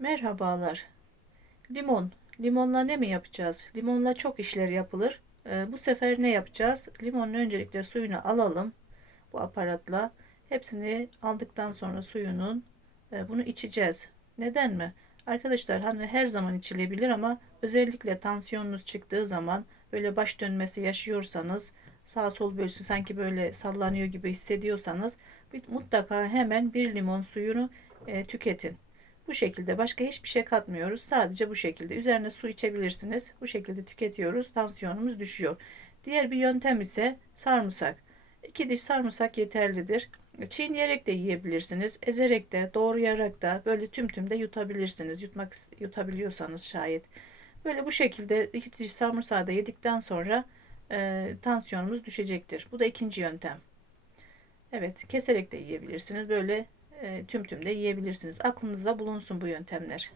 Merhabalar. Limon. Limonla ne mi yapacağız? Limonla çok işler yapılır. Ee, bu sefer ne yapacağız? Limonun öncelikle suyunu alalım bu aparatla. Hepsini aldıktan sonra suyunun e, bunu içeceğiz. Neden mi? Arkadaşlar hani her zaman içilebilir ama özellikle tansiyonunuz çıktığı zaman böyle baş dönmesi yaşıyorsanız sağ sol bölüsü sanki böyle sallanıyor gibi hissediyorsanız mutlaka hemen bir limon suyunu e, tüketin. Bu şekilde başka hiçbir şey katmıyoruz. Sadece bu şekilde. Üzerine su içebilirsiniz. Bu şekilde tüketiyoruz. Tansiyonumuz düşüyor. Diğer bir yöntem ise sarımsak. İki diş sarımsak yeterlidir. Çiğneyerek de yiyebilirsiniz. Ezerek de, doğrayarak da böyle tüm tüm de yutabilirsiniz. Yutmak yutabiliyorsanız şayet. Böyle bu şekilde iki diş sarımsağı da yedikten sonra e, tansiyonumuz düşecektir. Bu da ikinci yöntem. Evet, keserek de yiyebilirsiniz. Böyle tüm tüm de yiyebilirsiniz. Aklınızda bulunsun bu yöntemler.